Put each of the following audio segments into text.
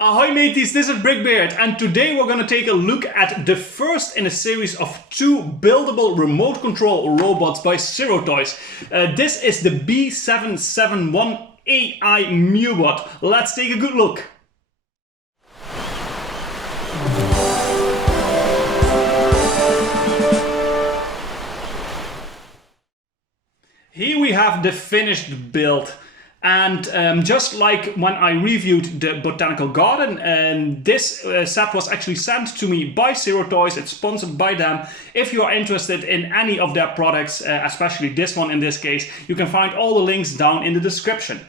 Ahoy mateys, this is BrickBeard, and today we're going to take a look at the first in a series of 2 buildable remote control robots by CIRO Toys. This is the B771 AIMubot. Let's take a good look. Here we have the finished build. And just like when I reviewed the Botanical Garden, this set was actually sent to me by CIRO Toys. It's sponsored by them. If you are interested in any of their products, especially this one in this case, you can find all the links down in the description.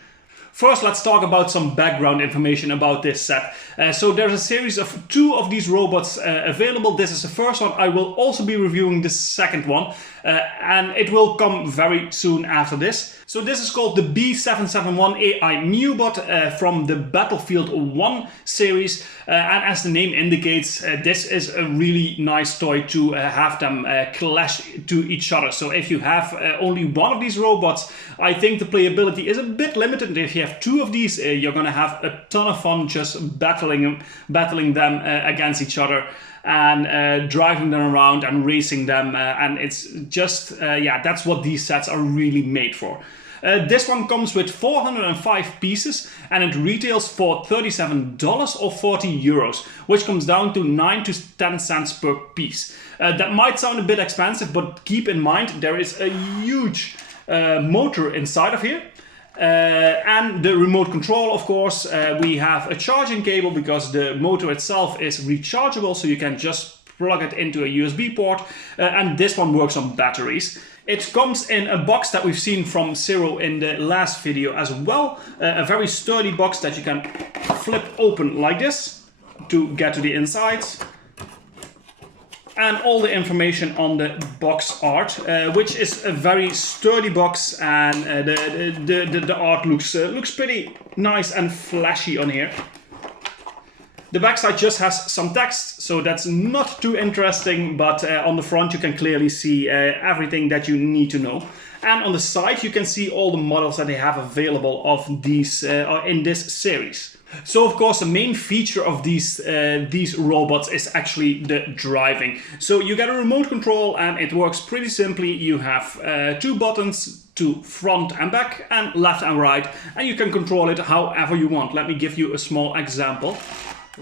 First, let's talk about some background information about this set. So there's a series of 2 of these robots available. This is the first one. I will also be reviewing the second one, and it will come very soon after this. So this is called the B771 AIMubot from the Battlefield 1 series. And as the name indicates, this is a really nice toy to have them clash to each other. So if you have only one of these robots, I think the playability is a bit limited. If you have 2 of these, you're going to have a ton of fun just battling them against each other and driving them around and racing them. And it's just, yeah, that's what these sets are really made for. This one comes with 405 pieces and it retails for $37 or 40 euros, which comes down to 9 to 10 cents per piece. That might sound a bit expensive, but keep in mind there is a huge motor inside of here. And the remote control, of course. We have a charging cable because the motor itself is rechargeable, so you can just plug it into a USB port, and this one works on batteries. It comes in a box that we've seen from CIRO in the last video as well, a very sturdy box that you can flip open like this to get to the insides. And all the information on the box art, which is a very sturdy box, and the art looks pretty nice and flashy on here. The backside just has some text, so that's not too interesting, but on the front you can clearly see everything that you need to know. And on the side you can see all the models that they have available of these in this series. So of course the main feature of these robots is actually the driving. So you get a remote control and it works pretty simply. You have 2 buttons to front and back and left and right, and you can control it however you want. Let me give you a small example.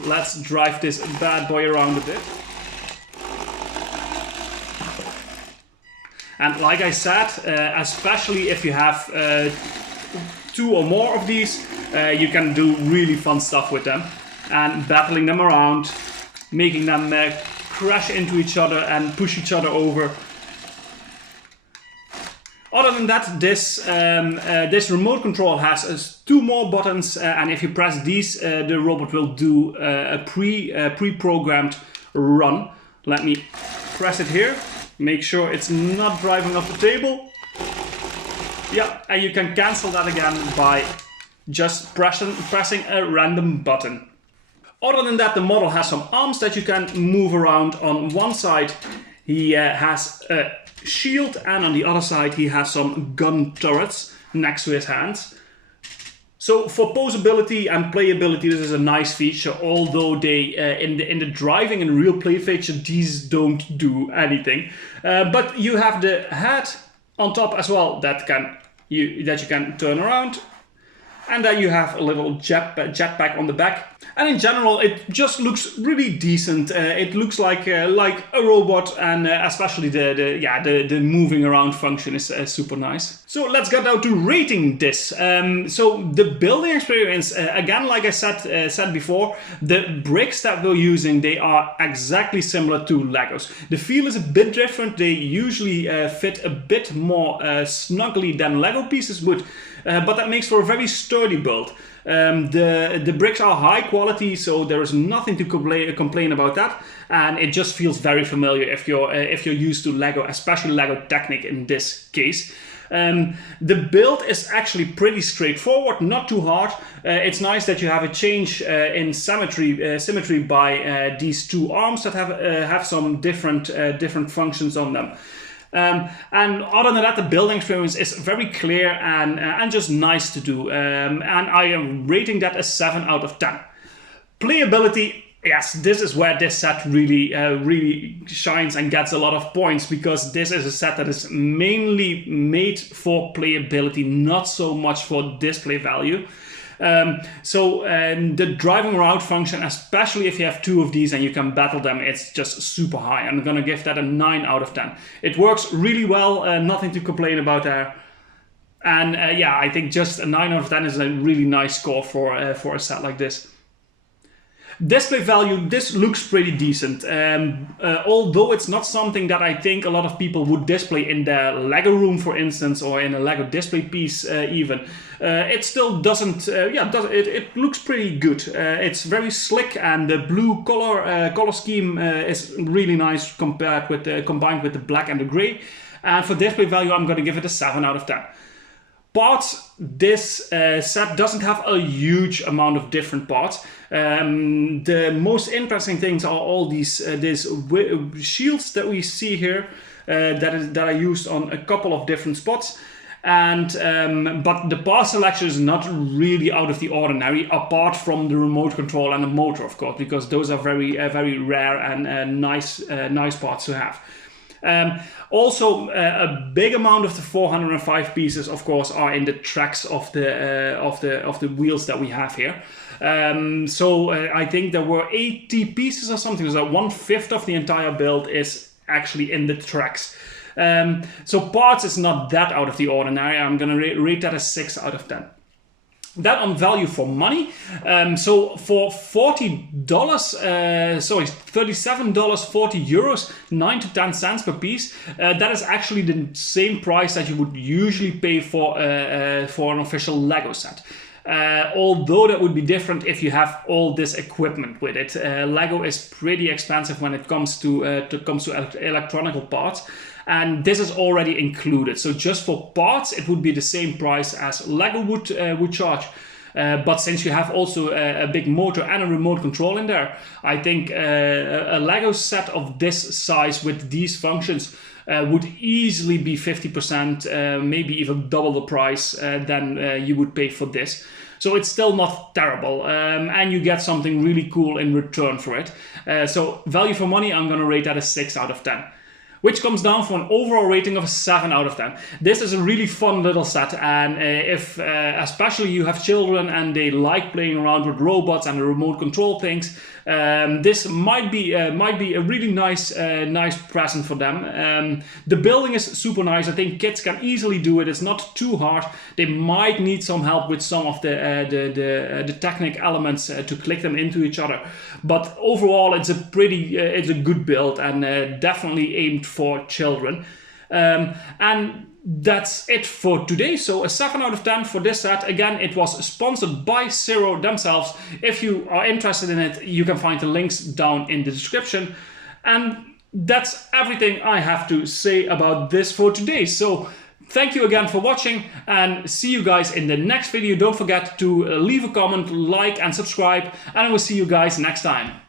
Let's drive this bad boy around a bit. And like I said, especially if you have 2 or more of these, you can do really fun stuff with them and battling them around, making them crash into each other and push each other over. Other than that, this remote control has 2 more buttons, and if you press these, the robot will do a pre-programmed run. Let me press it here, make sure it's not driving off the table. Yeah, and you can cancel that again by just pressing a random button. Other than that, the model has some arms that you can move around. On one side he has a shield, and on the other side he has some gun turrets next to his hands. So for posability and playability, this is a nice feature, although they in the driving and real play feature, these don't do anything. But you have the head on top as well that you can turn around. And then you have a little jetpack on the back. And in general, it just looks really decent. It looks like a robot, and especially the moving around function is super nice. So let's get down to rating this. So the building experience, again, like I said before, the bricks that we're using, they are exactly similar to Legos. The feel is a bit different. They usually fit a bit more snugly than Lego pieces would. But that makes for a very sturdy build. The bricks are high quality, so there is nothing to complain about that, and it just feels very familiar if you're used to Lego, especially Lego Technic in this case. The build is actually pretty straightforward, not too hard. It's nice that you have a change in symmetry by these 2 arms that have some different functions on them. And other than that, the building experience is very clear and just nice to do. And I am rating that a 7 out of 10. Playability, yes, this is where this set really really shines and gets a lot of points, because this is a set that is mainly made for playability, not so much for display value. The driving around function, especially if you have 2 of these and you can battle them, it's just super high. I'm gonna give that a 9 out of 10. It works really well, nothing to complain about there. And yeah, I think just a 9 out of 10 is a really nice score for a set like this. Display value, this looks pretty decent, although it's not something that I think a lot of people would display in their Lego room, for instance, or in a Lego display piece even. It still doesn't, it looks pretty good. It's very slick, and the blue color scheme is really nice combined with the black and the gray. And for display value, I'm going to give it a 7 out of 10. Parts, this set doesn't have a huge amount of different parts. The most interesting things are all these shields that we see here that are used on a couple of different spots. And but the part selection is not really out of the ordinary, apart from the remote control and the motor, of course, because those are very rare and nice parts to have. Also, a big amount of the 405 pieces, of course, are in the tracks of the wheels that we have here. I think there were 80 pieces or something, so 1/5 of the entire build is actually in the tracks. So parts is not that out of the ordinary. I'm gonna rate that a 6 out of 10. That on value for money. So for $40, $37, 40 euros, 9 to 10 cents per piece. That is actually the same price that you would usually pay for an official Lego set. Although that would be different if you have all this equipment with it. Lego is pretty expensive when it comes to electronic parts. And this is already included. So just for parts, it would be the same price as Lego would charge. But since you have also a big motor and a remote control in there, I think a Lego set of this size with these functions would easily be 50%, maybe even double the price than you would pay for this. So it's still not terrible, and you get something really cool in return for it. So value for money, I'm gonna rate that a 6 out of 10. Which comes down for an overall rating of a 7 out of 10. This is a really fun little set, and if especially you have children and they like playing around with robots and the remote control things, this might be a really nice present for them. The building is super nice. I think kids can easily do it. It's not too hard. They might need some help with some of the technical elements to click them into each other, but overall it's a good build, and definitely aimed for children. And that's it for today. So a 7 out of 10 for this set. Again, it was sponsored by CIRO themselves. If you are interested in it, you can find the links down in the description. And that's everything I have to say about this for today. So thank you again for watching, and see you guys in the next video. Don't forget to leave a comment, like and subscribe, and I will see you guys next time.